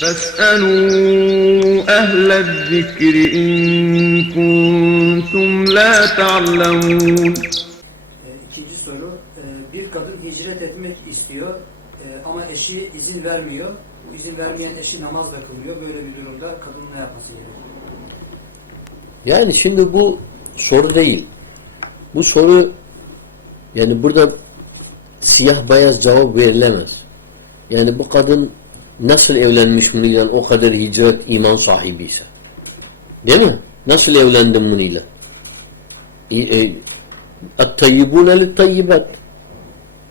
فاسألوا أهل الذكر إن كنتم لا تعلمون E, İkinci soru, e, bir kadın hicret etmek istiyor e, ama eşi izin vermiyor. Bu izin vermeyen eşi namazla kılıyor. Böyle bir durumda kadın ne yapması gerekiyor? Yani şimdi bu soru değil. Bu soru yani burada siyah beyaz cevap verilemez. Yani bu kadın nasıl evlenmiş bununla o kadar hicret iman sahibiyse. Değil mi? Nasıl evlendim bununla? E, اَتْتَيِّبُونَ لِلْتَيِّبَاتِ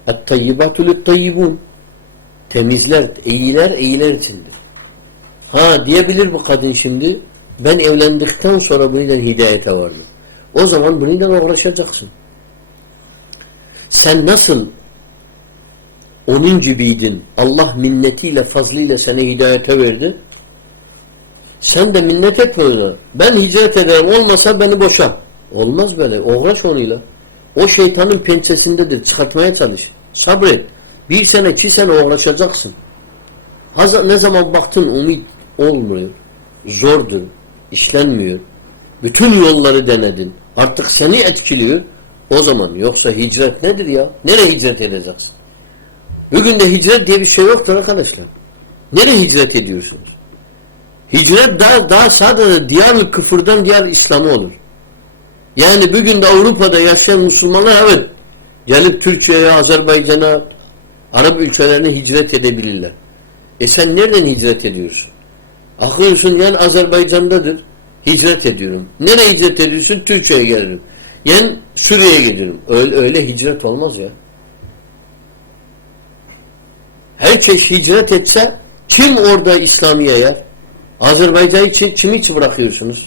اَتْتَيِّبَاتُ لِلْتَيِّبُونَ Temizler, iyiler, iyiler içindir. Ha diyebilir bu kadın şimdi ben evlendikten sonra bununla hidayete vardım. O zaman bununla uğraşacaksın. Sen nasıl onun gibiydin. Allah minnetiyle, fazlıyla sana hidayete verdi. Sen de minnet etme ona. Ben hicret ederim. Olmasa beni boşa. Olmaz böyle. Uğraş onunla. O şeytanın pençesindedir. Çıkartmaya çalış. Sabret. Bir sene, iki sene uğraşacaksın. Ne zaman baktın umut olmuyor. Zordur. işlenmiyor. Bütün yolları denedin. Artık seni etkiliyor. O zaman yoksa hicret nedir ya? Nereye hicret edeceksin? Bugün de hicret diye bir şey yoktur arkadaşlar. Nereye hicret ediyorsunuz? Hicret daha, daha sadece diğer küfürden diğer İslam'ı olur. Yani bugün de Avrupa'da yaşayan Müslümanlar evet gelip Türkiye'ye, Azerbaycan'a, Arap ülkelerine hicret edebilirler. E sen nereden hicret ediyorsun? Akıyorsun yani Azerbaycan'dadır. Hicret ediyorum. Nereye hicret ediyorsun? Türkiye'ye gelirim. Yani Suriye'ye gidiyorum. Öyle, öyle hicret olmaz ya. Herkes hicret etse kim orada İslamiye yer? Azerbaycan için kimi için bırakıyorsunuz?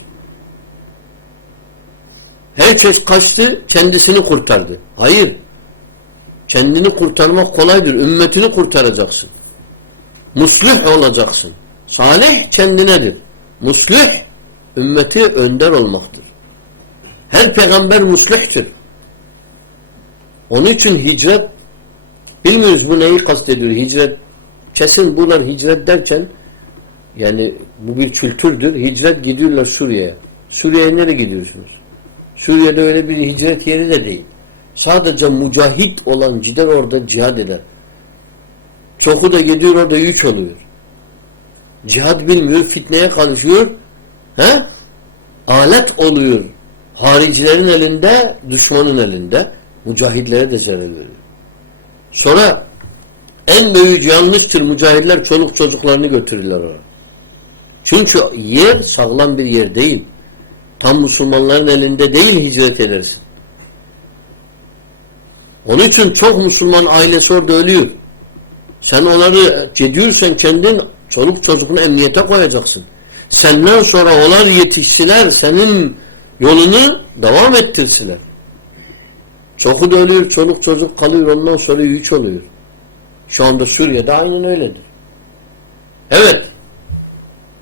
Herkes kaçtı, kendisini kurtardı. Hayır. Kendini kurtarmak kolaydır. Ümmetini kurtaracaksın. Muslih olacaksın. Salih kendinedir. Muslih ümmeti önder olmaktır. Her peygamber muslihtir. Onun için hicret bilmiyoruz bu neyi kastediyor. Hicret kesin bunlar hicret derken yani bu bir kültürdür. Hicret gidiyorlar Suriye'ye. Suriye'ye nereye gidiyorsunuz? Suriye'de öyle bir hicret yeri de değil. Sadece mücahit olan gider orada cihad eder. Çoku da gidiyor orada üç oluyor. Cihad bilmiyor, fitneye karışıyor. He? Alet oluyor. Haricilerin elinde, düşmanın elinde. Mücahitlere de zarar veriyor. Sonra en büyük yanlıştır mücahitler çoluk çocuklarını götürürler oraya. Çünkü yer sağlam bir yer değil. Tam Müslümanların elinde değil hicret edersin. Onun için çok Müslüman ailesi orada ölüyor. Sen onları gidiyorsan kendin çoluk çocuğunu emniyete koyacaksın. Senden sonra onlar yetişsiler, senin yolunu devam ettirsiler. Çoku da ölüyor, çoluk çocuk kalıyor, ondan sonra üç oluyor. Şu anda Suriye'de aynen öyledir. Evet,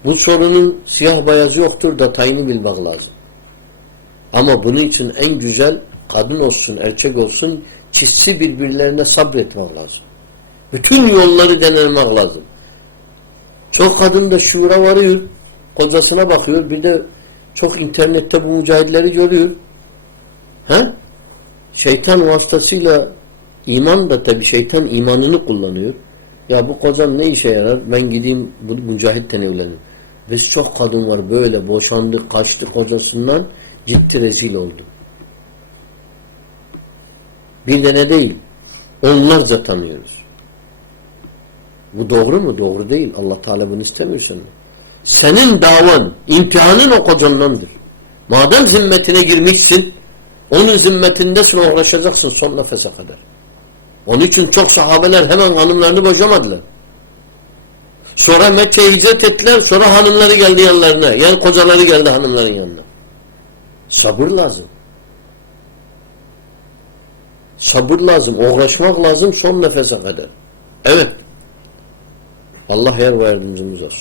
bu sorunun siyah beyazı yoktur, detayını bilmek lazım. Ama bunun için en güzel kadın olsun, erkek olsun, çiftçi birbirlerine sabretmek lazım. Bütün yolları denemek lazım. Çok kadın da şuura varıyor, kocasına bakıyor, bir de çok internette bu mücahitleri görüyor. He? Şeytan vasıtasıyla iman da tabi şeytan imanını kullanıyor. Ya bu kocam ne işe yarar? Ben gideyim bu mücahitten evleneyim. Ve çok kadın var böyle boşandı, kaçtı kocasından ciddi rezil oldu. Bir de ne değil. Onlarca tanıyoruz. Bu doğru mu? Doğru değil. Allah Teala bunu istemiyor senden. Senin davan, imtihanın o kocandandır. Madem zimmetine girmişsin, onun zimmetindesin uğraşacaksın son nefese kadar. Onun için çok sahabeler hemen hanımlarını boşamadılar. Sonra Mekke'ye hicret ettiler, sonra hanımları geldi yanlarına. Yani kocaları geldi hanımların yanına. Sabır lazım. Sabır lazım, uğraşmak lazım son nefese kadar. Evet. Allah yer ve yardımcımız.